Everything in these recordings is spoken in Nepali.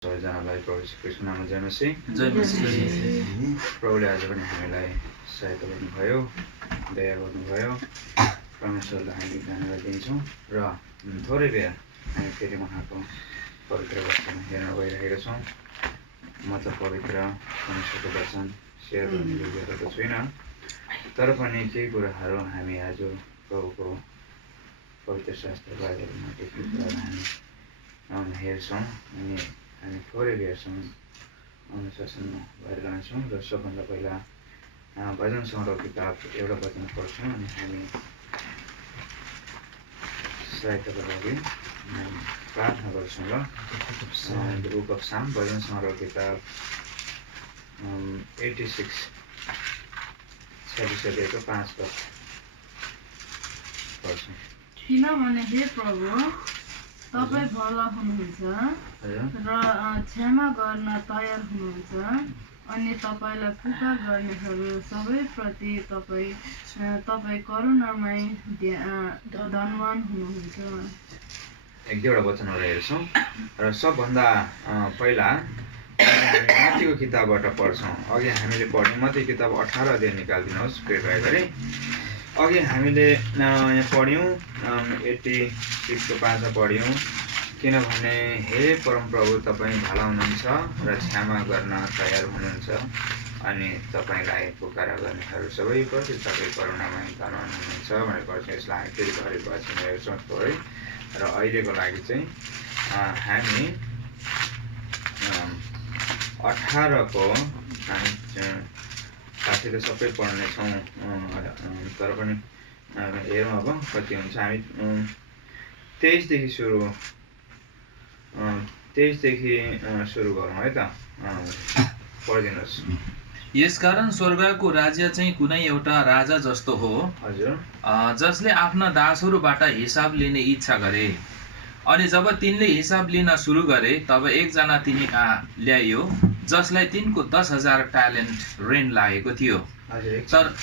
सबैजनालाई प्रभु यीशु ख्रीष्टको नाममा जय मसीह। प्रभुले आज पनि हामीलाई सहायता गर्नुभयो, दया गर्नुभयो। परमेश्वरलाई हामी धन्यवाद दिन्छौँ र थोरै बेर हामी फेरि उहाँको पवित्र वचन हेर्न गइरहेका छौँ। म त पवित्र परमेश्वरको वचन सेयर गर्ने योग्यता त छुइनँ, तर पनि केही कुराहरू हामी आज प्रभुको पवित्र शास्त्र बाइबलमा केही कुराहरू हामी हेर्छौँ अनि हामी थोरै बेरसम्म अनुशासनमा भएर रहन्छौँ। र सबभन्दा पहिला भजन सङ्ग्रह किताब एउटा वचन पढ्छौँ अनि हामी सहायताको लागि प्रार्थना गर्छौँ। ल द बुक अफ साम भजन सङ्ग्रह किताब 86 छापिसकेको 5 पद पढ्छौँ। किनभने हे प्रभु, तपाईँ भला हुनुहुन्छ र क्षमा गर्न तयार हुनुहुन्छ अनि तपाईँलाई पुकार गर्नेहरू सबैप्रति तपाईँ करुणामय धनवान हुनुहुन्छ। एक दुईवटा वचनहरू हेर्छौँ र सबभन्दा पहिला हामी मत्तीको किताबबाट पढ्छौँ। अघि हामीले पढ्ने मत्ती किताब 18 अध्याय निकालिदिनुहोस् कृपया गरी। अघि हामीले यहाँ पढ्यौँ 86 को 5 पढ्यौँ। किनभने हे परमप्रभु, तपाईँ भला हुनुहुन्छ र क्षमा गर्न तयार हुनुहुन्छ अनि तपाईँलाई पुकारा गर्नेहरू सबैप्रति तपाईँ करुणामय धनवान हुनुहुन्छ भनेर पढ्छौँ। यसलाई हामी फेरि घरि वचन हेर्छौँ थोरै। र अहिलेको लागि चाहिँ हामी 18 को हामी साथी त सबै पढ्नेछौँ, तर पनि हेरौँ अब कति हुन्छ। हामी 23 देखि सुरु गरौँ है त। पढिदिनुहोस्। यसकारण स्वर्गको राज्य चाहिँ कुनै एउटा राजा जस्तो हो, हजुर, जसले आफ्ना दासहरूबाट हिसाब लिने इच्छा गरे। अनि जब तिनले हिसाब लिन सुरु गरे तब एकजना तिनी कहाँ ल्याइयो जसलाई तिनको 10,000 ट्यालेन्ट ऋण लागेको थियो। तर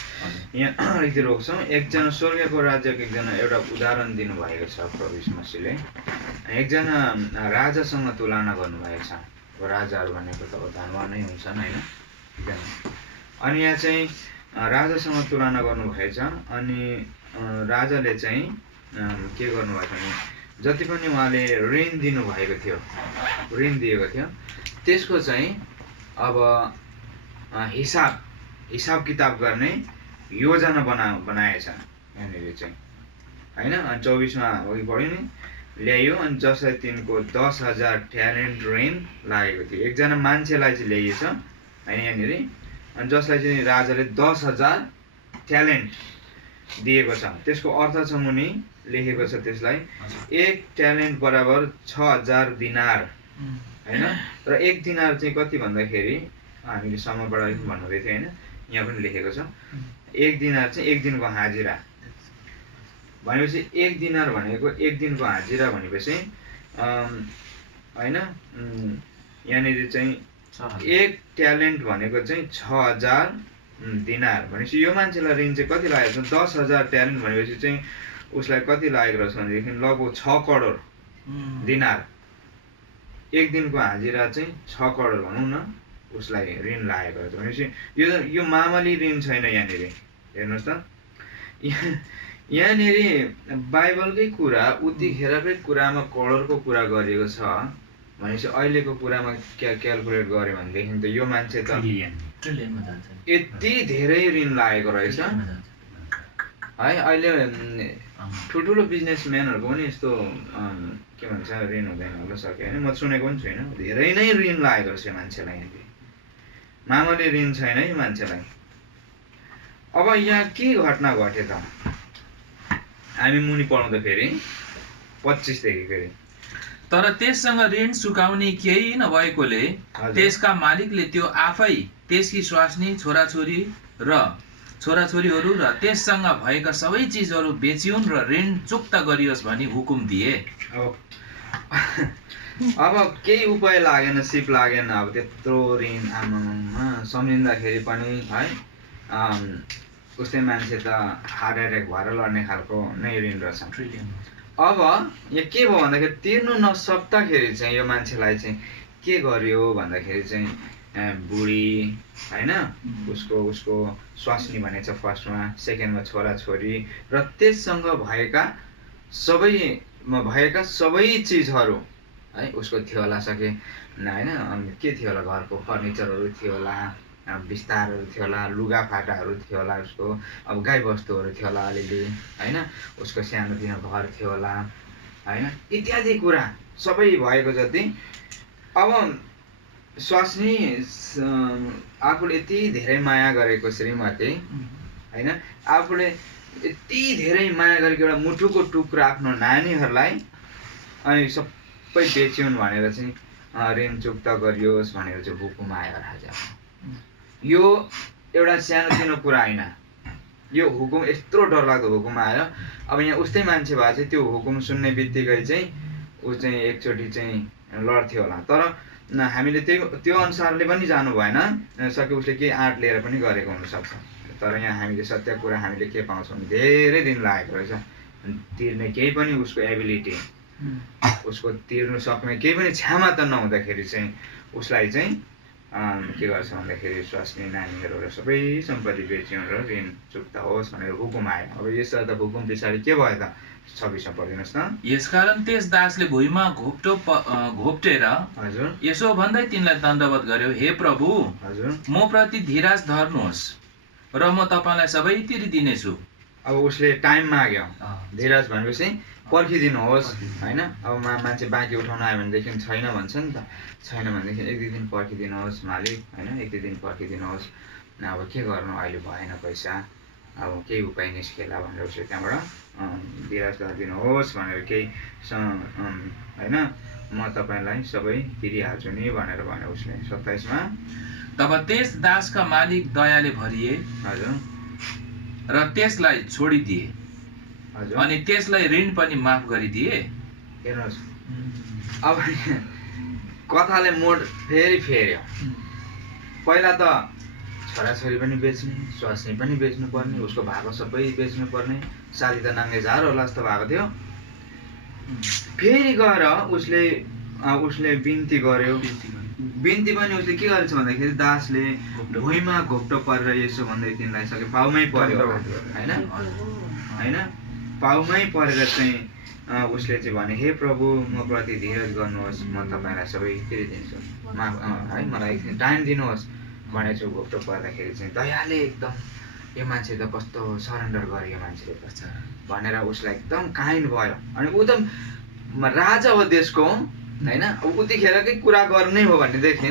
यहाँ अलिकति रोक्छौँ। एकजना स्वर्गको राज्यको एकजना एउटा उदाहरण दिनुभएको छ प्रभु यीशु मसीहले। एकजना राजासँग तुलना गर्नुभएको छ। अब राजाहरू भनेको त अब धनवानै हुन्छन् होइन। अनि यहाँ चाहिँ राजासँग तुलना गर्नुभएछ। अनि राजाले चाहिँ के गर्नुभएको छ भने जति पनि उहाँले ऋण दिनुभएको थियो, ऋण दिएको थियो, त्यसको चाहिँ अब हिसाब किताब गर्ने योजना बनाएछ यहाँनिर चाहिँ होइन। अनि 24मा अघि पढ्यो नि, ल्याइयो अनि जसलाई तिनको 10,000 ट्यालेन्ट ऋण लागेको थियो। एकजना मान्छेलाई चाहिँ ल्याइएछ होइन यहाँनिर। अनि जसलाई चाहिँ राजाले 10,000 ट्यालेन्ट दिएको छ। त्यसको अर्थ छ मुनि लेखेको छ त्यसलाई 1 ट्यालेन्ट बराबर 6,000 दिनार होइन। र 1 दिनार चाहिँ कति भन्दाखेरि हामीले समयबाट भन्नुहुँदै थियो होइन, यहाँ पनि लेखेको छ 1 दिनार चाहिँ 1 दिनको हाजिरा भनेपछि 1 दिनार भनेको 1 दिनको हाजिरा भनेपछि होइन। यहाँनिर चाहिँ 1 ट्यालेन्ट भनेको चाहिँ 6,000 दिनार भनेपछि यो मान्छेलाई ऋण चाहिँ कति लागेको छ? 10,000 ट्यालेन्ट भनेपछि चाहिँ उसलाई कति लागेको रहेछ भनेदेखि लगभग 6 करोड दिनार। 1 दिनको हाजिरा चाहिँ 6 करोड भनौँ न उसलाई ऋण लागेको रहेछ भनेपछि यो मामूली ऋण छैन। यहाँनिर हेर्नुहोस् त, यहाँनिर बाइबलकै कुरा उतिखेरकै कुरामा करोडको कुरा गरिएको छ भनेपछि अहिलेको कुरामा क्यालकुलेट गऱ्यो भनेदेखि त यो मान्छे त यति धेरै ऋण लागेको रहेछ है। अहिले ठुल्ठुलो बिजनेसम्यानहरूको पनि यस्तो के भन्छ ऋण हुँदैन होला सक्यो होइन, म सुनेको पनि छुइनँ। धेरै नै ऋण लागेको रहेछ मान्छेलाई, यहाँनिर मामूली ऋण छैन यो मान्छेलाई। अब यहाँ के घटना घट्यो त? हामी मुनि पढाउँदाखेरि 25 देखि फेरि। तर त्यससँग ऋण चुकाउने केही नभएकोले त्यसका मालिकले त्यो आफै त्यसकी स्वास्नी छोराछोरीहरू र त्यससँग भएका सबै चिजहरू बेचिउन् र ऋण चुक्ता गरियोस् भनी हुकुम दिए। अब केही उपाय लागेन, सिप लागेन। अब त्यत्रो ऋण आमामा सम्झिँदाखेरि पनि है उस्तै मान्छे त हार्ट एट्याक भएर लड्ने खालको नै ऋण रहेछ। अब यहाँ के भयो भन्दाखेरि तिर्नु नसक्दाखेरि चाहिँ यो मान्छेलाई चाहिँ के गर्यो भन्दाखेरि चाहिँ बुढी होइन उसको स्वास्नी भनेको छ फर्स्टमा, सेकेन्डमा छोराछोरी र त्यससँग भएका सबै चिजहरू है उसको थियो होला सके होइन। अनि के थियो होला, घरको फर्निचरहरू थियो होला, बिस्तारहरू थियो होला, लुगाफाटाहरू थियो होला, उसको अब गाईबस्तुहरू थियो होला अलिअलि होइन, उसको सानोतिनो घर थियो होला होइन, इत्यादि कुरा सबै भएको जति अब स्वास्नी आफूले यति धेरै माया गरेको श्रीमती होइन, आफूले यति धेरै माया गरेको एउटा मुटुको टुक्रा आफ्नो नानीहरूलाई अनि सबै बेच्युन् भनेर चाहिँ ऋण चुक्ता गरियोस् भनेर चाहिँ हुकुम आयो राजा। यो एउटा सानोतिनो कुरा होइन, यो हुकुम यत्रो डरलाग्दो हुकुम आयो। अब यहाँ उस्तै मान्छे भए चाहिँ त्यो हुकुम सुन्ने बित्तिकै चाहिँ ऊ चाहिँ एकचोटि चाहिँ लड्थ्यो होला, तर हामीले त्यो अनुसारले पनि जानु भएन, सके उसले केही आँट लिएर पनि गरेको हुनसक्छ। तर यहाँ हामीले सत्य कुरा हामीले के पाउँछौँ, धेरै दिन लागेको रहेछ तिर्ने केही पनि उसको एबिलिटी, उसको तिर्नु सक्ने केही पनि क्षमता नहुँदाखेरि चाहिँ उसलाई चाहिँ के गर्छ भन्दाखेरि स्वास्नी नानीहरू र सबै सम्पत्ति बेच्यौँ र ऋण चुक्ता होस् भनेर हुकुम आयो। अब यसो त हुकुम पछाडि के भयो त 26 पढिदिनुहोस् न। यसकारण त्यस दासले भुइँमा घोप्टेर हजुर यसो भन्दै तिनलाई दण्डवत गर्यो, हे प्रभु हजुर म प्रति धीराज धर्नुहोस् र म तपाईँलाई सबै तिरिदिनेछु। अब उसले टाइम माग्यो, धीरज भनेपछि पर्खिदिनुहोस् होइन। अब मान्छे बाँकी उठाउन आयो भनेदेखि छैन भन्छ नि त, छैन भनेदेखि 1-2 दिन पर्खिदिनुहोस् मालिक होइन, 1-2 दिन पर्खिदिनुहोस्, अब के गर्नु अहिले भएन पैसा, अब केही उपाय निस्केला भनेर उसले त्यहाँबाट धीरज गरिदिनुहोस् भनेर केही होइन, म तपाईँलाई सबै तिरिहाल्छु नि भनेर भन्यो उसले। 27 मा तब त्यस दासका मालिक दयाले भरिए हजुर र त्यसलाई छोडिदिए हजुर अनि त्यसलाई ऋण पनि माफ गरिदिए। हेर्नुहोस् अब कथाले मोड फेरि फेर्यो। पहिला त छोराछोरी पनि बेच्ने, स्वास्नी पनि बेच्नुपर्ने, उसको भएको सबै बेच्नुपर्ने, साथी त नाङ्गे झार होला जस्तो भएको थियो। फेरि गएर उसले बिन्ती गर्यो। बिन्ती पनि उसले के गरेछ भन्दाखेरि दासले भुइँमा घोप्टो परेर यसो भन्दै तिनलाई सके पाउमै पर्यो होइन होइन, पाउमै परेर चाहिँ उसले चाहिँ भने, हे प्रभु म प्रति धीरज गर्नुहोस्, म तपाईँलाई सबै तिरिदिन्छु, माफ है मलाई एकछिन टाइम दिनुहोस् भनेछु। घोप्टो पर्दाखेरि चाहिँ दयाले एकदम यो मान्छे त कस्तो सरेन्डर गर्यो यो मान्छेले पर्छ भनेर उसलाई एकदम काइन्ड भयो। अनि ऊ त राजा हो देशको होइन, उतिखेरकै कुरा गर्नै हो भनेदेखि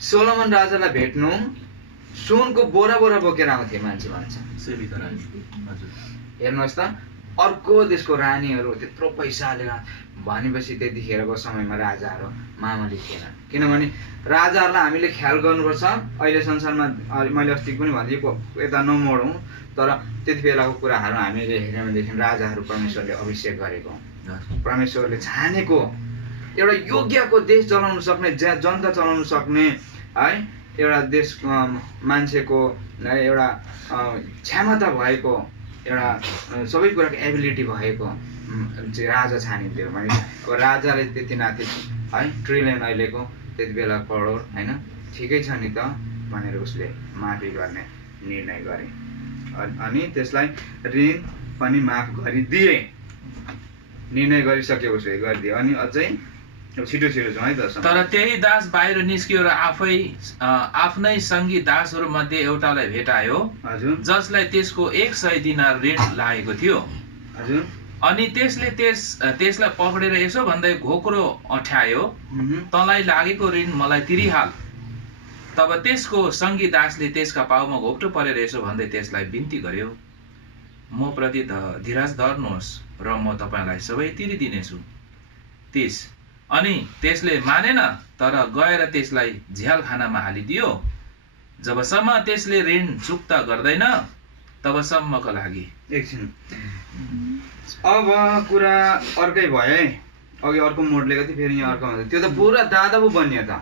सोलोमन राजालाई भेट्नु सुनको बोरा बोरा बोकेर आउँथे मान्छे भन्छ। हेर्नुहोस् त अर्को देशको रानीहरू त्यत्रो पैसा हालेर भनेपछि त्यतिखेरको समयमा राजाहरू मामुली थिएन, किनभने राजाहरूलाई हामीले ख्याल गर्नुपर्छ। अहिले संसारमा मैले अस्ति पनि भनिदिएको यता नमोडौँ, तर त्यति बेलाको कुराहरू हामीले हेऱ्यौँ भनेदेखि राजाहरू परमेश्वरले अभिषेक गरेको, परमेश्वरले छानेको, एउटा योग्यको देश चलाउन सक्ने, जनता चलाउन सक्ने है एउटा देश मान्छेको एउटा क्षमता भएको, एउटा सबै कुराको एबिलिटी भएको चाहिँ राजा छानिदियो भने अब राजाले त्यति नाथे है, ट्रिलियन अहिलेको त्यति बेला करोड होइन, ठिकै छ नि त भनेर उसले माफी गर्ने निर्णय गरे अनि त्यसलाई ऋण पनि माफ गरिदिए। निर्णय गरिसक्यो उसले, गरिदियो। अनि अझै छिटो छिटो जाउँ है त। तर त्यही दास बाहिर निस्कियो र आफ्नै सङ्गी दासहरू मध्ये एउटालाई भेटायो हजुर, जसलाई त्यसको 100 दिनार ऋण लागेको थियो। हजुर अनि त्यसले त्यसलाई पक्रेर यसो भन्दै घोक्रो अठ्यायो, तँलाई लागेको ऋण मलाई तिरिहाल। तब त्यसको सङ्गी दासले त्यसका पाउमा घोप्टो परेर यसो भन्दै त्यसलाई बिन्ती गर्यो, म प्रति धीरज धर्नुहोस् र म तपाईँलाई सबै तिरिदिनेछु। 30 अनि त्यसले मानेन, तर गएर त्यसलाई झ्यालखानामा हालिदियो, जबसम्म त्यसले ऋण चुक्ता गर्दैन तबसम्मको लागि। एकछिन अब कुरा अर्कै भयो है, अघि अर्को मोड लिएको थियो, फेरि यहाँ अर्को भन्दा त्यो त पुरा दादा पो बनियो त,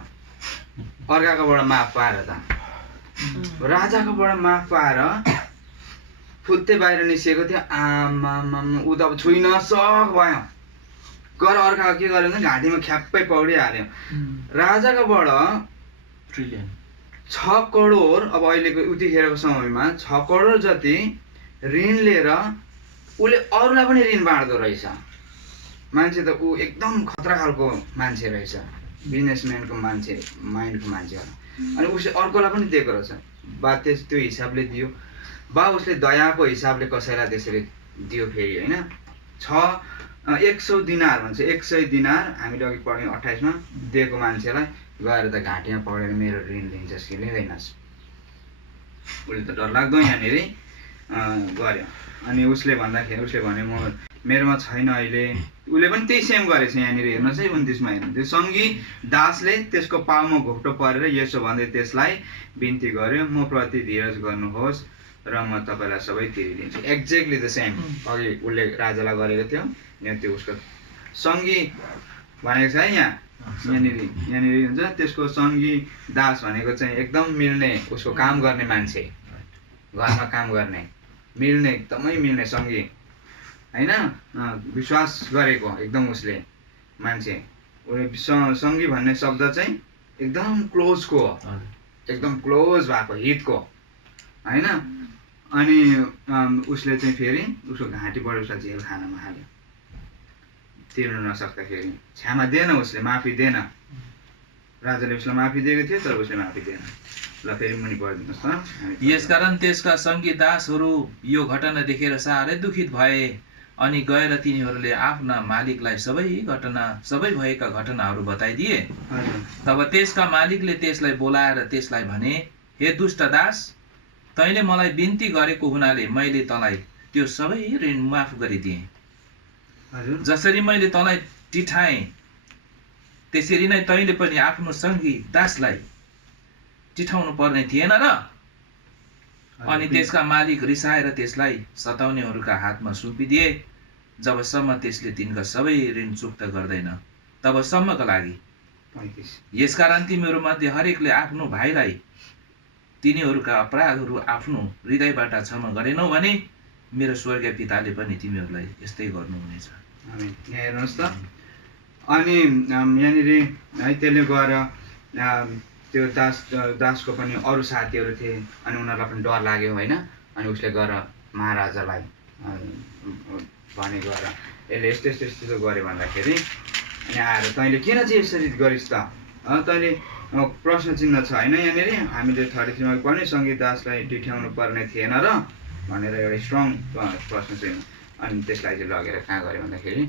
अर्काकोबाट माफ पाएर त, राजाकोबाट माफ पाएर फुत्तै बाहिर निस्किएको थियो। आमा ऊ त अब छुइन सक भयो गर अर्का के गर्यो भने घाँटीमा ख्याप्पै पौडिहाल्यो। राजाकोबाट ट्रिलियन 6 करोड, अब अहिलेको उतिखेरको समयमा 6 करोड जति ऋण लिएर उसले अरूलाई पनि ऋण बाँड्दो रहेछ। मान्छे त ऊ एकदम खतरा खालको मान्छे रहेछ, बिजनेसम्यानको मान्छे, माइन्डको मान्छे होला। अनि उसले अर्कोलाई पनि दिएको रहेछ। बा त्यो हिसाबले दियो, बा उसले दयाको हिसाबले कसैलाई त्यसरी दियो फेरि होइन। 100 दिनार भन्छ, 100 दिनार हामीले अघि पढ्यौँ 28 मा दिएको मान्छेलाई गएर त घाँटीमा पढेर मेरो ऋण लिन्छस् कि लिँदैनस्। उसले त डरलाग्दो यहाँनिर गर्यो। अनि उसले भन्दाखेरि उसले भने मेरोमा छैन अहिले। उसले पनि त्यही सेम गरेछ यहाँनिर हेर्नुहोस् है 29 मा हेर्नु। त्यो सङ्गी दासले त्यसको पाउमा घोप्टो परेर यसो भन्दै त्यसलाई बिन्ती गर्यो, म प्रति धीरज गर्नुहोस् र म तपाईँलाई सबै तिरिदिन्छु। एक्ज्याक्टली द सेम अघि उसले राजालाई गरेको थियो, यहाँ त्यो उसको सङ्गी भनेको छ है यहाँनिर हुन्छ। त्यसको सङ्गी दास भनेको चाहिँ एकदम मिल्ने, उसको काम गर्ने मान्छे, घरमा काम गर्ने, मिल्ने, एकदमै मिल्ने सङ्गी होइन, विश्वास गरेको एकदम उसले मान्छे। सङ्गी भन्ने शब्द चाहिँ एकदम क्लोजको हो, एकदम क्लोज भएको हितको होइन। अनि उसले चाहिँ फेरि उसको घाँटीबाट उसलाई जेल खानामा हाल्यो, तिर्नु नसक्दाखेरि। क्षमा दिएन उसले, माफी दिएन। राजाले उसलाई माफी दिएको थियो तर उसले माफी दिएन। ल फेरि मुनि पढिदिनुहोस् त। यसकारण त्यसका सङ्गी दासहरू यो घटना देखेर साह्रै दुखित भए अनि गएर तिनीहरूले आफ्ना मालिकलाई सबै भएका घटनाहरू बताइदिए। तब त्यसका मालिकले त्यसलाई बोलाएर त्यसलाई भने, हे दुष्ट दास, तैँले मलाई बिन्ती गरेको हुनाले मैले तँलाई त्यो सबै ऋण माफ गरिदिएँ। जसरी मैले तँलाई टिठाएँ त्यसरी नै तैँले पनि आफ्नो सङ्गी दासलाई टिठाउनु पर्ने थिएन र? अनि त्यसका मालिक रिसाएर त्यसलाई सताउनेहरूका हातमा सुम्पिदिए जबसम्म त्यसले तिनका सबै ऋण चुक्ता गर्दैन तबसम्मका लागि। यसकारण तिमीहरू मध्ये हरेकले आफ्नो भाइलाई तिनीहरूका अपराधहरू आफ्नो हृदयबाट क्षमा गरेनौ भने मेरो स्वर्गीय पिताले पनि तिमीहरूलाई यस्तै गर्नुहुनेछ। यहाँ हेर्नुहोस् त। अनि यहाँनिर है त्यसले गएर त्यो दासको पनि अरू साथीहरू थिए अनि उनीहरूलाई पनि डर लाग्यो होइन। अनि उसले गएर महाराजालाई भने गएर यसले यस्तो गर्यो भन्दाखेरि अनि आएर तैँले किन चाहिँ यसरी गरिस् त? तैँले प्रश्न चिन्ह छ होइन यहाँनिर, हामीले 33 मा पनि सङ्गीत दासलाई टिठ्याउनु पर्ने थिएन र भनेर एउटा स्ट्रङ प्रश्न चिन्ह। अनि त्यसलाई चाहिँ लगेर कहाँ गऱ्यो भन्दाखेरि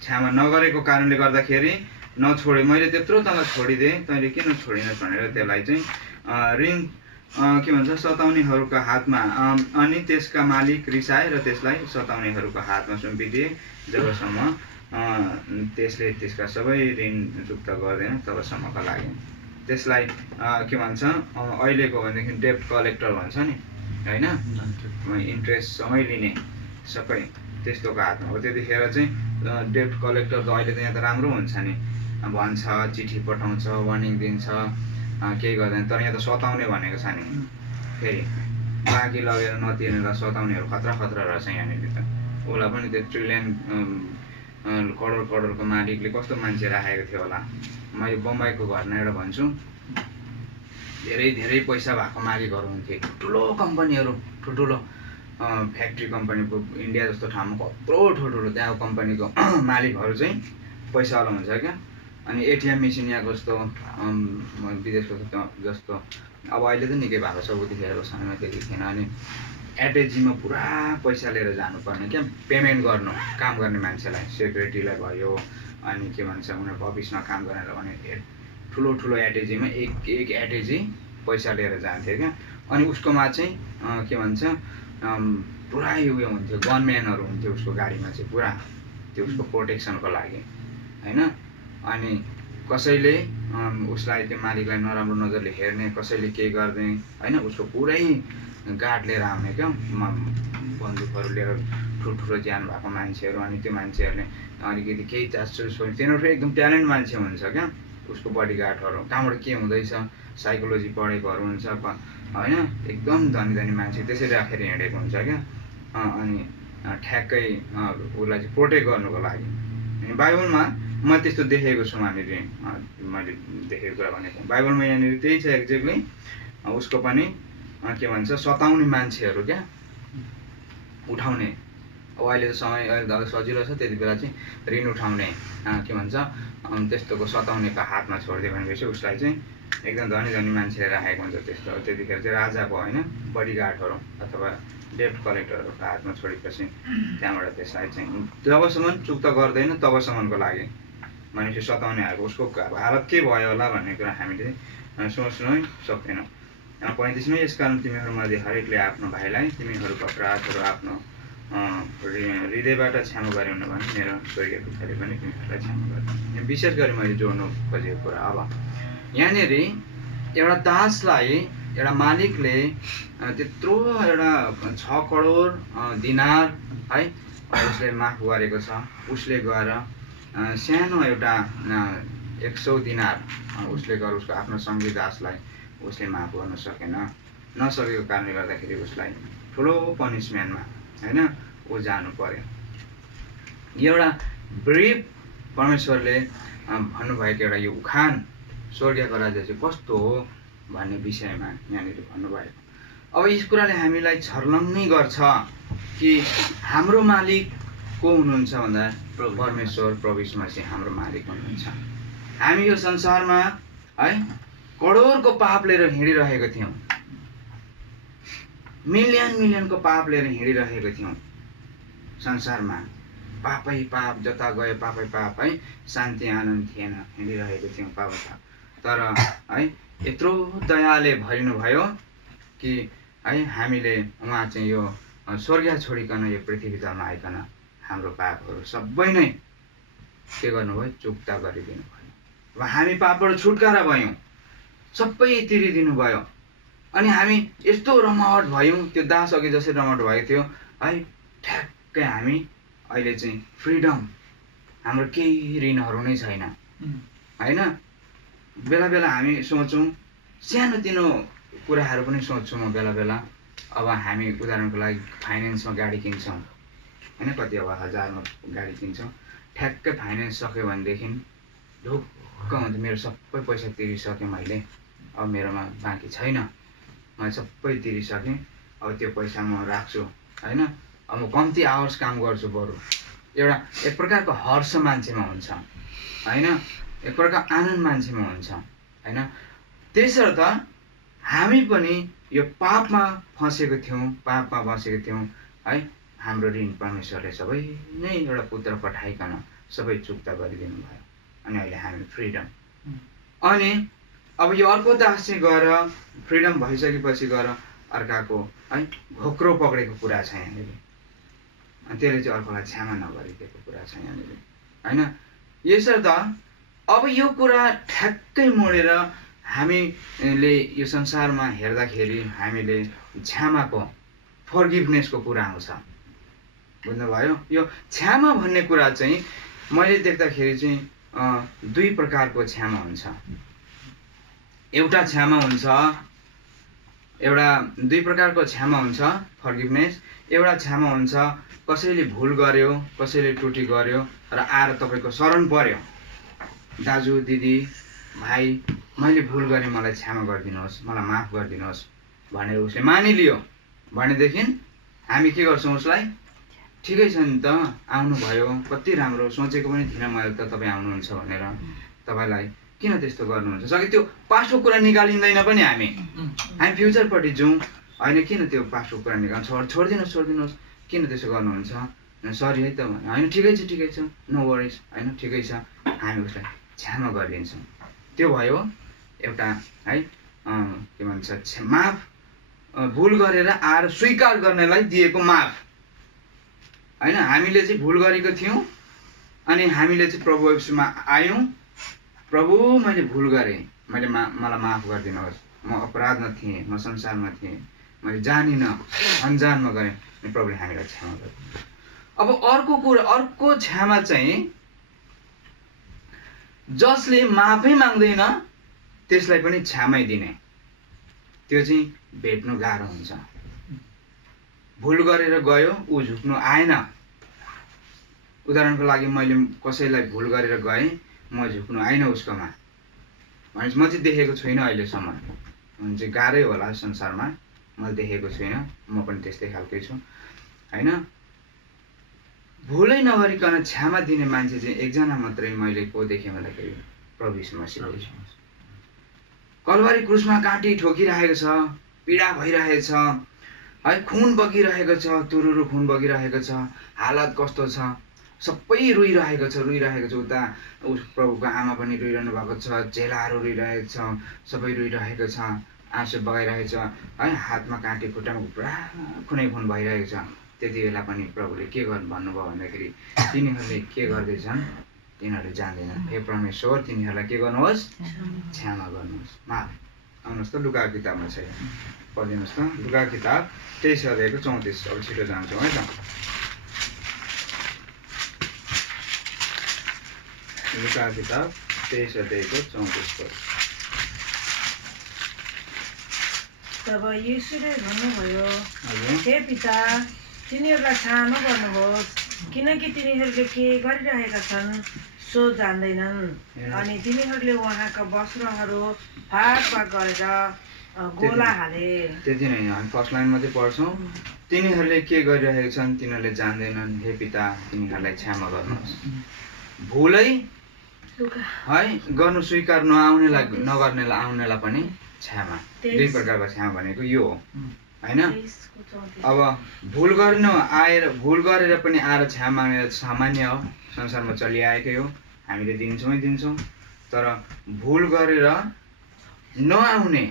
क्षमा नगरेको कारणले गर्दाखेरि नछोडे, मैले त्यत्रो तँलाई छोडिदिएँ, तैँले किन छोडिनस् भनेर त्यसलाई चाहिँ ऋण के भन्छ सताउनेहरूका हातमा। अनि त्यसका मालिक रिसाए र त्यसलाई सताउनेहरूको हातमा सुम्पिदिए जबसम्म त्यसले त्यसका सबै ऋण चुक्ता गर्दैन तबसम्मका लागि। त्यसलाई के भन्छ अहिलेको भनेदेखि डेब्ट कलेक्टर भन्छ नि होइन, इन्ट्रेस्टसँगै लिने सबै त्यस्तोको हातमा हो। त्यतिखेर चाहिँ डेब्ट कलेक्टर त अहिले त यहाँ त राम्रो हुन्छ नि, भन्छ, चिठी पठाउँछ, वार्निङ दिन्छ, केही गर्दैन। तर यहाँ त सताउने भनेको छ नि, फेरि बाँकी लगेर नतिर्नेलाई सताउनेहरू खतरा रहेछ यहाँनिर त। उसलाई पनि त्यो ट्रिलियन करोडको मालिकले कस्तो मान्छे राखेको थियो होला। मैले बम्बईको घटना एउटा भन्छु, धेरै पैसा भएको मालिकहरू हुन्थे, ठुलो कम्पनीहरू, ठुल्ठुलो फ्याक्ट्री कम्पनी, इन्डिया जस्तो ठाउँमा कत्रो ठुल्ठुलो त्यहाँको कम्पनीको मालिकहरू चाहिँ पैसावाला हुन्छ क्या। अनि एटिएम मेसिन यहाँको जस्तो विदेशको जस्तो अब अहिले त निकै भएको छ, उतिखेरको समयमा त्यति थिएन। अनि एटएजीमा पुरा पैसा लिएर जानुपर्ने क्या, पेमेन्ट गर्नु काम गर्ने मान्छेलाई, सेक्युरिटीलाई भयो अनि के भन्छ उनीहरूको अफिसमा काम गर्नेलाई भने ठुलो एटएजीमा एक एटएजी पैसा लिएर जान्थ्यो क्या। अनि उसकोमा चाहिँ के भन्छ पुरा उयो हुन्थ्यो, गनम्यानहरू हुन्थ्यो उसको गाडीमा चाहिँ पुरा, त्यो उसको प्रोटेक्सनको लागि होइन। अनि कसैले उसलाई त्यो मालिकलाई नराम्रो नजरले हेर्ने, कसैले केही गर्ने होइन, उसको पुरै गार्ड लिएर आउने क्या, बन्दुकहरू लिएर ठुल्ठुलो ज्यान भएको मान्छेहरू। अनि त्यो मान्छेहरूले अलिकति केही चासचुस तिनीहरू एकदम ट्यालेन्ट मान्छे हुन्छ क्या, उसको बडीगार्डहरू कहाँबाट के हुँदैछ साइकोलोजी पढेकोहरू हुन्छ होइन, एकदम धनी मान्छे त्यसरी राखेर हिँडेको हुन्छ क्या। अनि ठ्याक्कै उसलाई चाहिँ प्रोटेक्ट गर्नुको लागि। अनि बाइबलमा म त्यस्तो देखेको छु वहाँनिर, मैले देखेको कुरा भनेको बाइबलमा यहाँनिर त्यही छ एक्ज्याक्टली। उसको पनि के भन्छ सताउने मान्छेहरू क्या उठाउने। अब अहिले त समय अहिले सजिलो छ, त्यति बेला चाहिँ ऋण उठाउने के भन्छ त्यस्तोको सताउनेको हातमा छोडिदियो भनेपछि उसलाई चाहिँ एकदम धनी धनी मान्छेले राखेको हुन्छ। त्यस्तो त्यतिखेर चाहिँ राजाको होइन बडीगार्डहरू अथवा डेब्ट कलेक्टरहरूको हातमा छोडेपछि त्यहाँबाट त्यसलाई चाहिँ जबसम्म चुक्ता गर्दैन तबसम्मको लागि मानिसले सताउनेहरूको उसको हालत के भयो होला भन्ने कुरा हामीले सोच्नै सक्दैनौँ। 35मा यसकारण तिमीहरूमध्ये हरेकले आफ्नो भाइलाई तिमीहरूको अपराधहरू आफ्नो हृदयबाट क्षमा गऱ्यौँ भने मेरो स्वर्गीय पिताले पनि तिमीहरूलाई क्षमा गर्छ। विशेष गरी मैले जोड्नु खोजेको कुरा अब यहाँनिर एउटा दासलाई एउटा मालिकले त्यत्रो एउटा 6 करोड दिनार है उसले माफ गरेको छ। उसले गएर सानो एउटा 100 दिनार उसले गएर उसको आफ्नो सङ्गी दासलाई उसले माफ गर्न सकेन। नसकेको कारणले गर्दाखेरि उसलाई ठुलो पनिसमेन्टमा होइन ऊ जानु पर्यो। एउटा ब्रिफ परमेश्वरले भन्नुभएको एउटा यो उखान स्वर्गीयको राज्य चाहिँ कस्तो हो भन्ने विषयमा यहाँनिर भन्नुभएको। अब यस कुराले हामीलाई छर्लङ्गै गर्छ कि हाम्रो मालिक को हुनुहुन्छ भन्दा परमेश्वर प्रभु यीशु मसीह हाम्रो मालिक हुनुहुन्छ। हामी यो संसारमा है करोडको पाप लिएर हिँडिरहेको थियौँ, मिलियनको पाप लिएर हिँडिरहेको थियौँ संसारमा। पापै पाप, जता गयो पापै पाप है, शान्ति आनन्द थिएन, हिँडिरहेको थियौँ पापै पाप। तर है यत्रो दयाले भरिनुभयो कि है हामीले उहाँ चाहिँ यो स्वर्ग छोडिकन यो पृथ्वी तलमा आइकन हाम्रो पापहरू सबै नै के गर्नुभयो चुक्ता गरिदिनु भयो। अब हामी पापबाट छुटकारा भयौँ, सबै तिरिदिनु भयो। अनि हामी यस्तो रमावट भयौँ, त्यो दास अघि जसरी रमावट भएको थियो है ठ्याक्कै हामी अहिले चाहिँ फ्रिडम, हाम्रो केही ऋणहरू नै छैन होइन। बेला बेला हामी सोच्छौँ, सानोतिनो कुराहरू पनि सोध्छु म बेला बेला। अब हामी उदाहरणको लागि फाइनेन्समा गाडी किन्छौँ होइन, कति अब 1000मा गाडी किन्छौँ। ठ्याक्कै फाइनेन्स सक्यो भनेदेखि ढुक्क हुन्छ, मेरो सबै पैसा तिरिसकेँ मैले, अब मेरोमा बाँकी छैन, मैले सबै तिरिसकेँ, अब त्यो पैसा म राख्छु होइन। अब म कम्ती आवर्स काम गर्छु, बरु एउटा एक प्रकारको हर्ष मान्छेमा हुन्छ होइन, एक प्रकारको आनन्द मान्छेमा हुन्छ होइन। त्यसर्थ हामी पनि यो पापमा फँसेको थियौँ, पापमा बसेको थियौँ है। हाम्रो ऋण परमेश्वरले सबै नै एउटा पुत्र पठाइकन सबै चुक्ता गरिदिनु भयो। अनि अहिले हामी फ्रिडम। अनि अब यो अर्को दास चाहिँ गएर फ्रिडम भइसकेपछि गएर अर्काको है घोक्रो पक्रेको कुरा छ यहाँनिर। अनि त्यसले चाहिँ अर्कोलाई क्षमा नगरिदिएको कुरा छ यहाँनिर होइन। यसर्थ अब यो कुरा ठ्याक्कै मोडेर हामीले यो संसारमा हेर्दाखेरि हामीले क्षमाको फर्गिभनेसको कुरा आउँछ, बुझ्नुभयो। यो क्षमा भन्ने कुरा चाहिँ मैले देख्दाखेरि चाहिँ 2 प्रकारको क्षमा हुन्छ। एउटा क्षमा हुन्छ, एउटा 2 प्रकारको क्षमा हुन्छ फर्गिभनेस। एउटा क्षमा हुन्छ कसैले भुल गर्यो, कसैले त्रुटि गर्यो र आएर तपाईँको शरण पर्यो, दाजु दिदी भाइ मैले भुल गरेँ, मलाई क्षमा गरिदिनुहोस्, मलाई माफ गरिदिनुहोस् भनेर उसले मानिलियो भनेदेखि हामी के गर्छौँ उसलाई, ठिकै छ नि त आउनुभयो, कति राम्रो, सोचेको पनि थिइनँ मैले त तपाईँ आउनुहुन्छ भनेर, तपाईँलाई किन त्यस्तो गर्नुहुन्छ। सके त्यो पास्टको कुरा निकालिँदैन पनि हामी फ्युचरपट्टि जाउँ होइन। किन त्यो पास्टको कुरा निकाल्नु, छोडिदिनुहोस्, किन त्यसो गर्नुहुन्छ, सरी है त होइन, ठिकै छ नो वरिज होइन, ठिकै छ, हामी उसलाई क्षमा गरिदिन्छौँ। त्यो भयो एउटा है के भन्छ माफ, भुल गरेर आएर स्वीकार गर्नेलाई दिएको माफ होइन। हामीले चाहिँ भुल गरेको थियौँ अनि हामीले चाहिँ प्रभु येशूमा आयौँ, प्रभु मैले भुल गरेँ, मलाई माफ गरिदिनुहोस्, म अपराधमा थिएँ, म संसारमा थिएँ, मैले जानिनँ, अन्जानमा गरेँ, अनि प्रभुले हामीलाई क्षमा गरिदिनु। अब अर्को कुरा, अर्को क्षमा चाहिँ जसले माफै माग्दैन त्यसलाई पनि क्षमै दिने, त्यो चाहिँ भेट्नु गाह्रो हुन्छ भुल गरेर गयो ऊ झुक्नु आएन। उदाहरणको लागि मैले कसैलाई भुल गरेर गएँ, म झुक्नु आइनँ उसकोमा, भनेपछि म चाहिँ देखेको छुइनँ अहिलेसम्म। हुन्छ गाह्रै होला संसारमा, मैले देखेको छुइनँ, म पनि त्यस्तै खालकै छु होइन। भुलै नगरिकन क्षमा दिने मान्छे चाहिँ एकजना मात्रै मैले को देखेँ भन्दाखेरि प्रभु यीशु मसीह। कलवारी क्रुसमा काँटी ठोकिरहेको छ, पीडा भइरहेको छ है, खुन बगिरहेको छ, तुरुरु खुन बगिरहेको छ, हालत कस्तो छ, सबै रोइरहेको छ। उता उस प्रभुको आमा पनि रोइरहनु भएको छ, चेलाहरू रोइरहेको छ, सबै रोइरहेको छ, आँसु बगाइरहेको छ है, हातमा काँटी खुट्टामा पुरा खुनै खुन भइरहेको छ। त्यति बेला पनि प्रभुले के गर्नु भन्नुभयो भन्दाखेरि तिनीहरूले के गर्दैछन् तिनीहरूले जान्दैनन्, हे परमेश्वर तिनीहरूलाई के गर्नुहोस्, क्षमा गर्नुहोस्, माफ। आउनुहोस् त लुकाको किताबमा छ, पढिदिनुहोस् त लुकाको किताब 23 अध्यायको 34। अब छिटो जान्छौँ है त। लुकाको किताब 23 अध्यायको 34 पद। तब येशूले भन्नुभयो, हजुर हे पिता तिनीहरूलाई क्षमा गर्नुहोस्, किनकि तिनीहरूले के गरिरहेका छन् सो जान्दैनन्। अनि तिनीहरूले उहाँका वस्त्रहरू फाँक गरेर गोला हाले। त्यति नै, हामी फर्स्ट लाइन मात्रै पढ्छौँ। तिनीहरूले के गरिरहेका छन् तिनीहरूले जान्दैनन्, हे पिता तिनीहरूलाई क्षमा गर्नुहोस्। भुलै है गर्नु स्वीकार नगर्नेलाई आउनेलाई पनि क्षमा। दुई प्रकारको क्षमा भनेको यो हो होइन। अब भुल गरेर पनि आएर क्षमा माग्ने सामान्य हो, संसारमा चलिआएकै हो, हामीले दिन्छौँ। तर भुल गरेर नआउने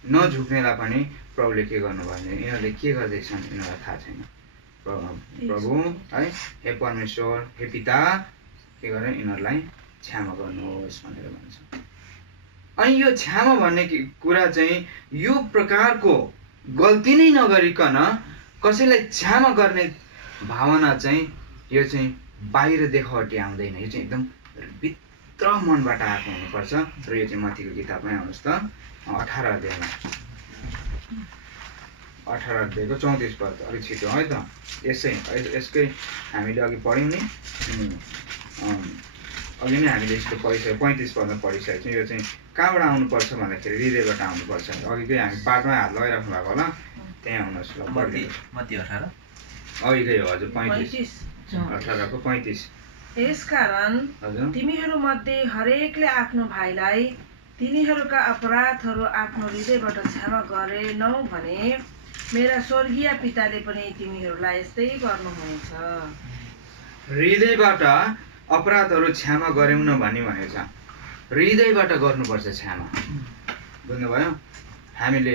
नझुक्नेलाई पनि प्रभुले के गर्नुभयो भने यिनीहरूले के गर्दैछन् यिनीहरूलाई थाहा छैन। प्रभु है, हे परमेश्वर, हे पिता के गरेर यिनीहरूलाई क्षमा गर्नुहोस् भनेर भन्छ। अनि यो क्षमा भन्ने कुरा चाहिँ यो प्रकारको गल्ती नै नगरिकन कसैलाई क्षमा गर्ने भावना चाहिँ यो चाहिँ बाहिर देखावटी आउँदैन, यो चाहिँ एकदम भित्र मनबाट आएको हुनुपर्छ। र यो चाहिँ मत्तीको किताबमै आउनुहोस् त 18 अध्यायमा, 18 अध्यायको 34 पद। अलिक छिटो है त, यसकै हामीले अघि पढ्यौँ नि, अघि नै हामीले यसको पढिसक्यो, 35 पदमा पढिसकेको छौँ। यो चाहिँ कहाँबाट आउनुपर्छ भन्दाखेरि हृदयबाट आउनुपर्छ। अघिकै हामी पाठमै हात लगाइराख्नु भएको होला, त्यहाँ आउनुहोस् ल पढिदिनुहोस्। मत्ती 18 अघिकै हो हजुर, 35 18 को 35। यसकारण तिमीहरूमध्ये हरेकले आफ्नो भाइलाई तिनीहरूका अपराधहरू आफ्नो हृदयबाट क्षमा गरेनौ भने मेरा स्वर्गीय पिताले पनि तिमीहरूलाई यस्तै गर्नुहुनेछ। हृदयबाट अपराधहरू क्षमा गऱ्यौँ न भनेको छ, हृदयबाट गर्नुपर्छ क्षमा। बुझ्नुभयो? हामीले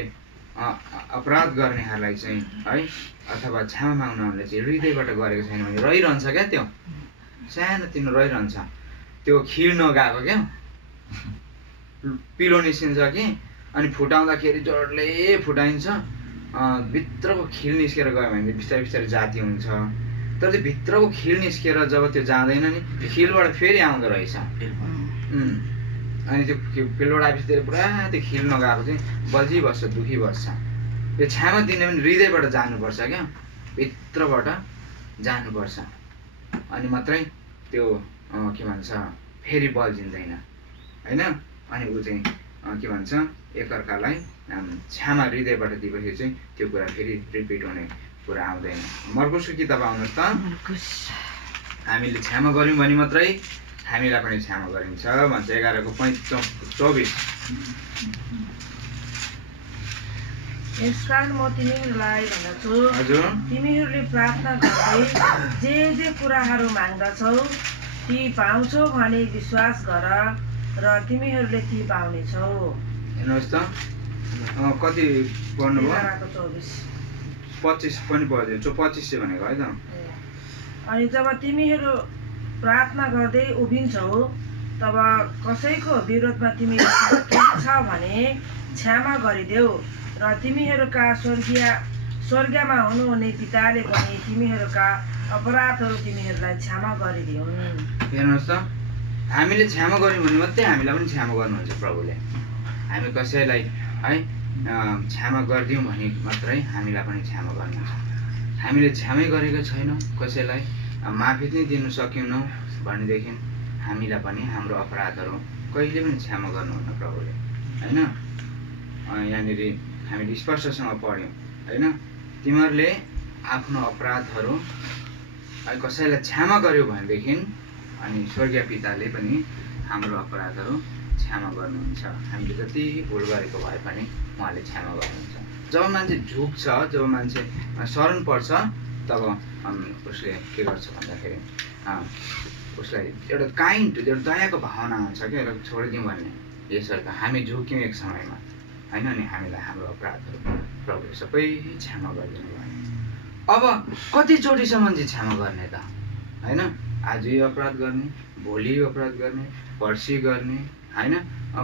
अपराध गर्नेहरूलाई चाहिँ है अथवा क्षमा माग्नेहरूले चाहिँ हृदयबाट गरेको छैन भने रहिरहन्छ क्या, त्यो सानो तिनो रहिरहन्छ, त्यो खिर नगएको क्या, पिलो निस्किन्छ कि अनि फुटाउँदाखेरि जोडले फुटाइन्छ, भित्रको खिल निस्केर गयो भने बिस्तारै बिस्तारै जाती हुन्छ। तर त्यो भित्रको खिल निस्केर जब त्यो जाँदैन नि, त्यो खिलबाट फेरि आउँदो रहेछ। अनि त्यो पिलबाट आएपछि त्यो पुरा त्यो खिल नगएको चाहिँ बल्झी बस्छ, दुखी बस्छ। यो क्षमा दिने पनि हृदयबाट जानुपर्छ क्या, भित्रबाट जानुपर्छ, अनि मात्रै त्यो के भन्छ फेरि बल्झिँदैन होइन। अनि ऊ चाहिँ के भन्छ एकअर्कालाई क्षमा हृदयबाट दिएपछि चाहिँ त्यो कुरा फेरि रिपिट हुने कुरा आउँदैन। मर्कुसको किताब आउनुहोस् त। हामीले क्षमा गऱ्यौँ भने मात्रै हामीलाई पनि क्षमा गरिन्छ भन्छ, 11 को 24। यसकारण म तिमीहरूलाई भन्दछु, हजुर तिमीहरूले प्रार्थना गर्दै जे कुराहरू माग्दछौ ती पाउँछौ भने विश्वास गर र तिमीहरूले ती पाउनेछौ। हेर्नुहोस् त कति पढ्नुभयो, 25 पनि पढिदिन्छु, 25 चाहिँ भनेको है त। अनि जब तिमीहरू प्रार्थना गर्दै उभिन्छौ तब कसैको विरोधमा तिमीहरू केही छ भने क्षमा गरिदेऊ र तिमीहरूका स्वर्गमा हुनुहुने पिताले पनि तिमीहरूका अपराधहरू तिमीहरूलाई क्षमा गरिदिउन्। हेर्नुहोस् त, हामीले क्षमा गऱ्यौँ भने मात्रै हामीलाई पनि क्षमा गर्नुहुन्छ प्रभुले। हामी कसैलाई है क्षमा गरिदिउँ भने मात्रै हामीलाई पनि क्षमा गर्नुहुन्छ। हामीले क्षमै गरेको छैनौँ कसैलाई माफी नै दिनु सकेनौँ भनेदेखि हामीलाई पनि हाम्रो अपराधहरू कहिले पनि क्षमा गर्नुहुन्न प्रभुले होइन। यहाँनिर हामीले स्पष्टसँग पढ्यौँ होइन, तिमीहरूले आफ्नो अपराधहरू कसैलाई क्षमा गर्यो भनेदेखि अनि स्वर्गीय पिताले पनि हाम्रो अपराधहरू क्षमा गर्नुहुन्छ। हामीले जति भुल गरेको भए पनि उहाँले क्षमा गर्नुहुन्छ। जब मान्छे झुक्छ, जब मान्छे शरण पर्छ, तब उसले के गर्छ भन्दाखेरि उसलाई एउटा काइन्ड, एउटा दयाको भावना आउँछ क्या, एउटा छोडिदिउँ भन्ने। यसर्थ हामी झुक्यौँ एक समयमा होइन, अनि हामीलाई हाम्रो अपराधहरू प्रभुले सबै क्षमा गरिदिनु भयो। अब कतिचोटिसम्म चाहिँ क्षमा गर्ने त होइन, आज यो अपराध गर्ने, भोलि यो अपराध गर्ने, पर्सि गर्ने होइन,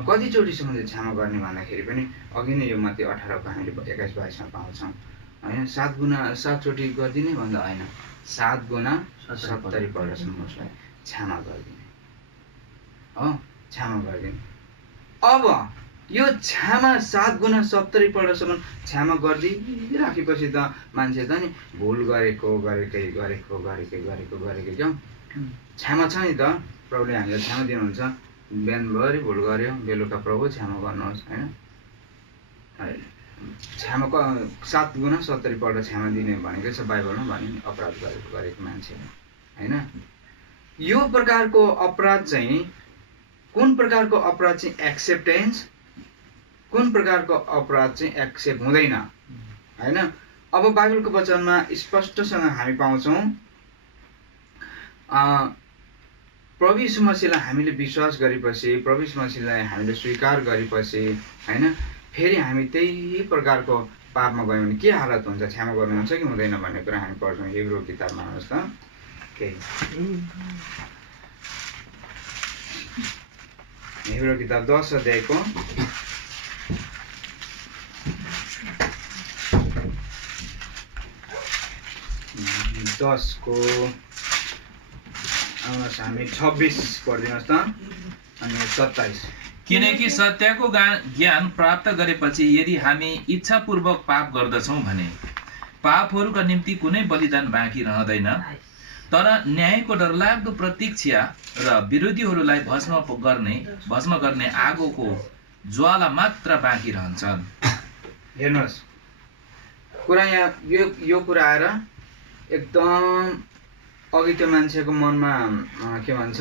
कतिचोटिसम्म चाहिँ क्षमा गर्ने भन्दाखेरि पनि अघि नै यो मत्ती 18 हामीले 21-22 पाउँछौँ होइन। 7 चोटि गरिदिने भन्दा होइन, 7 गुणा 70 पल्टसम्म उसलाई क्षमा गरिदिने हो, क्षमा गरिदिने। अब यो क्षमा 7 गुणा 70 पल्टसम्म क्षमा गरिदिइराखेपछि त मान्छे त नि भुल गरेकै क्या क्षमा छ नि त। प्रभुले हामीलाई क्षमा दिनुहुन्छ। बिहानभरि भुल गर्यो, बेलुका प्रभु क्षमा गर्नुहोस् होइन। क्षमा 7 गुणा 70 पल्ट क्षमा दिने भनेकै छ बाइबलमा भने अपराध गरेको मान्छे होइन। यो प्रकारको अपराध चाहिँ कुन प्रकारको अपराध चाहिँ एक्सेप्टेन्स, कुन प्रकारको अपराध चाहिँ एक्सेप्ट हुँदैन होइन। अब बाइबलको वचनमा स्पष्टसँग हामी पाउँछौँ प्रभु यीशु मसीहलाई हामीले विश्वास गरेपछि, प्रभु यीशु मसीहलाई हामीले स्वीकार गरेपछि होइन, फेरि हामी त्यही प्रकारको पापमा गयौँ भने के हालत हुन्छ, क्षमा गर्नुहुन्छ कि हुँदैन भन्ने कुरा हामी पढ्छौँ हिब्रू किताबमा। हेर्नुहोस् त केही हिब्रू किताब 10 अध्यायको 10 को हामी 26 पढिदिनुहोस् त अनि 27। किनकि सत्यको ज्ञान प्राप्त गरेपछि यदि हामी इच्छापूर्वक पाप गर्दछौँ भने पापहरूका निम्ति कुनै बलिदान बाँकी रहँदैन, तर न्यायको डरलाग्दो प्रतीक्षा र विरोधीहरूलाई भस्म गर्ने आगोको ज्वाला मात्र बाँकी रहन्छन्। हेर्नुहोस् कुरा यहाँ यो कुरा आएर एकदम अघि त्यो मान्छेको मनमा के भन्छ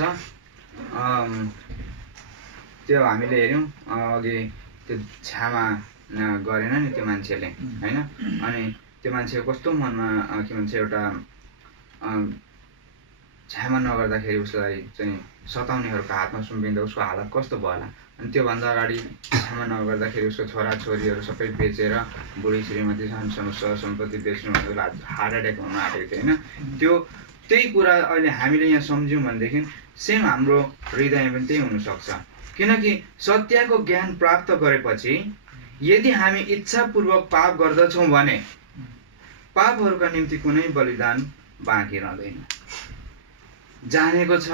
त्यो हामीले हेऱ्यौँ अघि त्यो क्षमा गरेन नि त्यो मान्छेले होइन। अनि त्यो मान्छेको कस्तो मनमा के भन्छ एउटा क्षमा नगर्दाखेरि उसलाई चाहिँ सताउनेहरूको हातमा सुम्पिँदा उसको हालत कस्तो भयो होला। अनि त्योभन्दा अगाडि क्षमा नगर्दाखेरि उसको छोराछोरीहरू सबै बेचेर बुढी श्रीमती सानसानो सम्पत्ति बेच्नु भने उसलाई हार्ट एट्याक हुन आँटेको थियो होइन। त्यही कुरा अहिले हामीले यहाँ सम्झ्यौँ भनेदेखि सेम हाम्रो हृदयमा पनि त्यही हुनसक्छ। किनकि सत्यको ज्ञान प्राप्त गरेपछि यदि हामी इच्छापूर्वक पाप गर्दछौँ भने पापहरूका निम्ति कुनै बलिदान बाँकी रहँदैन। जानेको छ,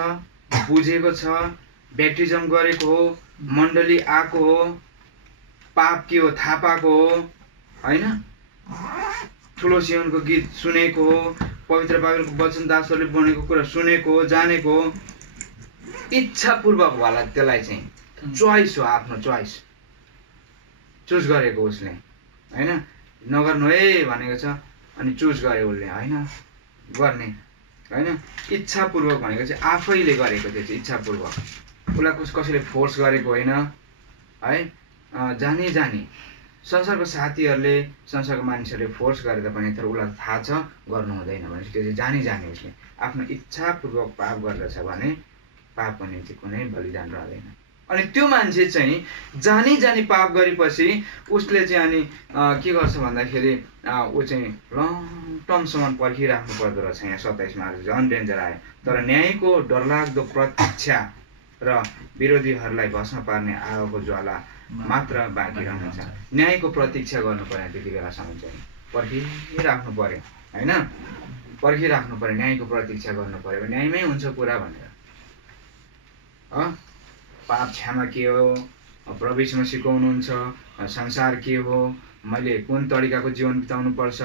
बुझेको छ, ब्याप्टिजम गरेको हो, मण्डली आएको हो, पाप के हो थाहा पाएको हो होइन, ठुलो सियोनको गीत सुनेको हो, पवित्र बाइबलको वचन दासहरूले बनेको कुरा सुनेको हो, जानेको हो, इच्छापूर्वक होला त्यसलाई चाहिँ चोइस हो, आफ्नो चोइस चुज गरेको उसले होइन। नगर्नु है भनेको छ अनि चुज गरे उसले होइन गर्ने होइन। इच्छापूर्वक भनेको चाहिँ आफैले गरेको थियो चाहिँ इच्छापूर्वक, उसलाई कसैले फोर्स गरेको होइन है। जानी संसारको साथीहरूले संसारको मानिसहरूले फोर्स गरेर पनि तर उसलाई थाहा छ गर्नु हुँदैन भनेपछि त्यो चाहिँ जानी उसले आफ्नो इच्छापूर्वक पाप गर्दछ भने पापको निम्ति कुनै बलिदान रहँदैन। अनि त्यो मान्छे चाहिँ जानी पाप गरेपछि उसले चाहिँ अनि के गर्छ भन्दाखेरि ऊ चाहिँ लङ टर्मसम्म पर्खिराख्नु पर्दो रहेछ। यहाँ 27 मा झन् डेन्जर आयो। तर न्यायको डरलाग्दो प्रतीक्षा र विरोधीहरूलाई भस्म पार्ने आगोको ज्वाला मात्र बाँकी रहन्छ। न्यायको प्रतीक्षा गर्नु पर्यो त्यति बेलासम्म चाहिँ पर्खिराख्नु पर्यो होइन, पर्खिराख्नु पर्यो, न्यायको प्रतीक्षा गर्नु पर्यो। न्यायमै हुन्छ कुरा भनेर पाप क्षमा के हो, प्रभु यीशुमा सिकाउनुहुन्छ, संसार के हो, मैले कुन तरिकाको जीवन बिताउनु पर्छ,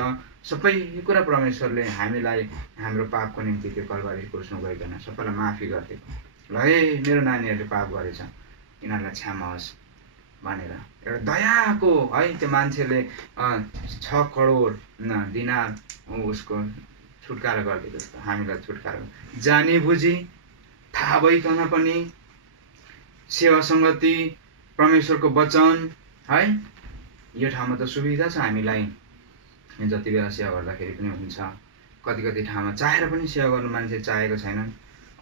सबै कुरा परमेश्वरले हामीलाई हाम्रो पापको निम्ति त्यो कलवारी क्रुसमा गइकन सबैलाई माफी गरिदिएको। ल है मेरो नानीहरूले पाप गरेछ, यिनीहरूलाई क्षमा होस् भनेर एउटा दयाको है त्यो मान्छेले 6 करोड दिनार उसको छुटकारा गरिदिएको जस्तो हामीलाई छुटकारा जानी बुझी थाहा भइकन पनि सेवा सङ्गति परमेश्वरको वचन है यो ठाउँमा त सुविधा छ हामीलाई जति बेला सेवा गर्दाखेरि पनि हुन्छ। कति ठाउँमा चाहेर पनि सेवा गर्नु मान्छे चाहेको छैनन्।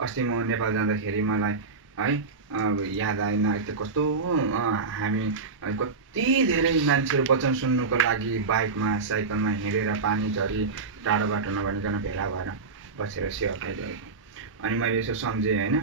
अस्ति म नेपाल जाँदाखेरि मलाई है याद आएन त्यो कस्तो हामी कति धेरै मान्छेहरू वचन सुन्नुको लागि बाइकमा साइकलमा हिँडेर पानी झरी टाढो बाटो नभनिकन भेला भएर बसेर सेवा खाइरहेको। अनि मैले यसो सम्झेँ होइन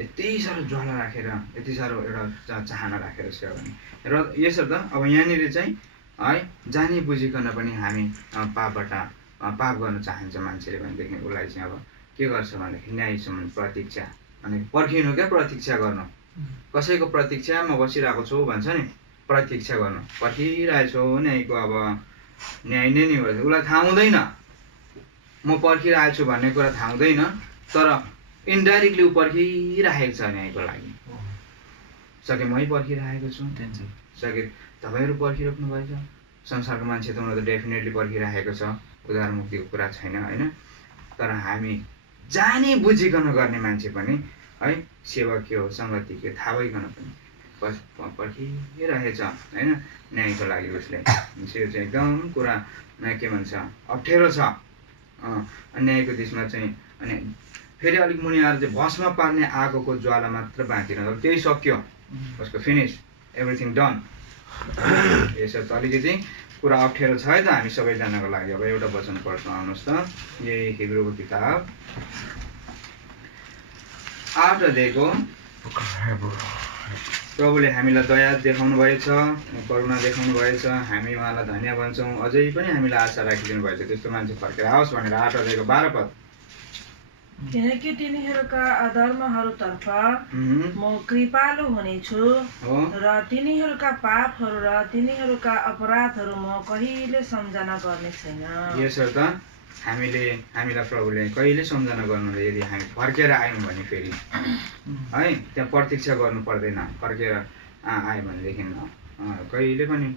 यति साह्रो ज्वाला राखेर यति साह्रो एउटा चाहना राखेर सेवा गर्ने र यसर्थ अब यहाँनिर चाहिँ है जानी बुझिकन पनि हामी पाप गर्न चाहन्छ मान्छेले भनेदेखि उसलाई चाहिँ अब के गर्छ भनेदेखि न्यायसम्म प्रतीक्षा अनि पर्खिनु क्या प्रतीक्षा गर्नु। कसैको प्रतीक्षामा बसिरहेको छु भन्छ नि, प्रतीक्षा गर्नु पर्खिरहेछु न्यायको अब न्याय नै नि गर्छ। उसलाई थाहा हुँदैन म पर्खिरहेको छु भन्ने कुरा थाहा हुँदैन, तर इन्डाइरेक्टली ऊ पर्खिरहेको छ न्यायको लागि। सके मै पर्खिरहेको छु, सके तपाईँहरू पर्खिराख्नु भएछ, संसारको मान्छे त उनीहरू त डेफिनेटली पर्खिरहेको छ, उद्धार मुक्तिको कुरा छैन होइन। तर हामी जानी बुझिकन गर्ने मान्छे पनि है सेवा के हो सङ्गति के थाहा भइकन पनि पर्खिरहेछ होइन न्यायको लागि। उसले त्यो चाहिँ एकदम कुरा के भन्छ अप्ठ्यारो छ न्यायको दिशमा चाहिँ। अनि फेरि अलिक मुनि आएर चाहिँ भस्म पार्ने आगोको ज्वाला मात्र बाँकी रहन्छ, त्यही सक्यो उसको फिनिस एभ्रिथिङ डन। यसो अलिकति कुरा अप्ठ्यारो छ है त हामी सबैजनाको लागि। अब एउटा वचन पढ्छौँ आउनुहोस् त, यही हिब्रूको किताब 8 अध्यायको। प्रभुले हामीलाई दया देखाउनु भएछ, करुणा देखाउनु भएछ, हामी उहाँलाई धन्य भन्छौँ। अझै पनि हामीलाई आशा राखिदिनु भएछ त्यस्तो मान्छे फर्केर आओस् भनेर 8 अध्यायको 12 पद। किनकि तिनीहरूका अधर्महरूतर्फ म कृपालु हुनेछु र तिनीहरूका पापहरू र तिनीहरूका अपराधहरू म कहिले सम्झना गर्ने छैन। यसर्थ हामीलाई प्रभुले कहिले सम्झना गर्नुहुँदैन। यदि हामी फर्केर आयौँ भने फेरि है त्यहाँ प्रतीक्षा गर्नु पर्दैन, फर्केर आयो भनेदेखि कहिले पनि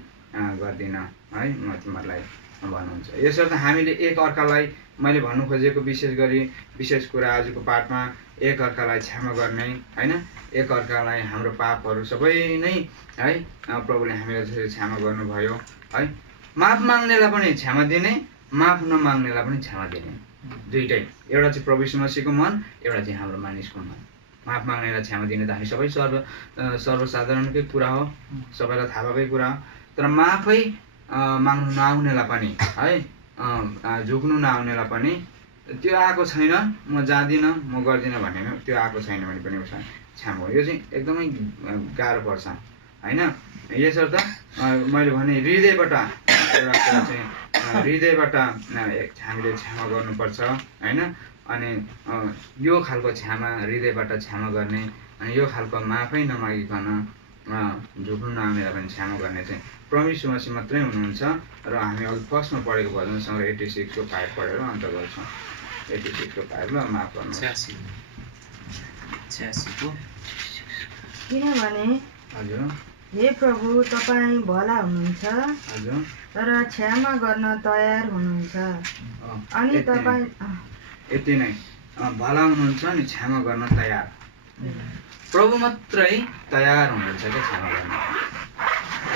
गर्दिन है म तिमीहरूलाई भन्नुहुन्छ। यसर्थ हामीले एक अर्कालाई मैले भन्नु खोजेको विशेष कुरा आजको पाठमा एक अर्कालाई क्षमा गर्ने होइन, एक अर्कालाई हाम्रो पापहरू सबै नै है प्रभुले हामीलाई जसरी क्षमा गर्नुभयो है, माफ माग्नेलाई पनि क्षमा दिने, माफ नमाग्नेलाई पनि क्षमा दिने, दुइटै। एउटा चाहिँ प्रभु यीशु मसीहको मन, एउटा चाहिँ हाम्रो मानिसको मन। माफ माग्नेलाई क्षमा दिने त हामी सबै सर्वसाधारणकै कुरा हो, सबैलाई थाहा भएकै कुरा हो। तर माफै माग्नु नआउनेलाई पनि है झुक्नु नआउनेलाई पनि त्यो आएको छैन म जाँदिनँ म गर्दिनँ भन्ने त्यो आएको छैन भने पनि उसलाई क्षमा हो। यो चाहिँ एकदमै गाह्रो पर्छ होइन। यसर्थ मैले भने हृदयबाट एउटा कुरा चाहिँ हृदयबाट हामीले क्षमा गर्नुपर्छ होइन। अनि यो खालको क्षमा हृदयबाट क्षमा गर्ने अनि यो खालको माफै नमागिकन झुक्नु नआउनेलाई पनि क्षमा गर्ने चाहिँ प्रभु यीशु मसीह मात्रै हुनुहुन्छ। र हामी अघि फर्स्टमा पढेको भजनसँग 86 को 5 पढेर अन्त गर्छौँ। 86 को 5 ल माफ गर्नु। किनभने हजुर हे प्रभु तपाईँ भला हुनुहुन्छ हजुर तर क्षमा गर्न तयार हुनुहुन्छ अनि तपाईँ यति नै भला हुनुहुन्छ अनि क्षमा गर्न तयार। प्रभु मात्रै तयार हुनुहुन्छ क्या क्षमा गर्न।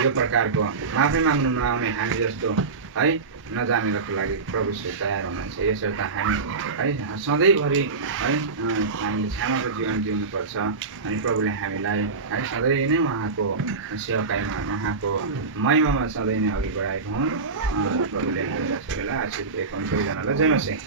यो प्रकारको माफी माग्नु नआउने हामी जस्तो है नजानेको लागि प्रभु तयार हुनुहुन्छ। यसर्थ हामी है सधैँभरि है हामीले क्षमाको जीवन जिउनुपर्छ। अनि प्रभुले हामीलाई है सधैँ नै उहाँको सेवाकाईमा उहाँको महिमामा सधैँ नै अघि बढाएको हुन्। प्रभुले हामीलाई सबैलाई आशीर्वाद दिएको हुन्। सबैजनालाई जय मसीह।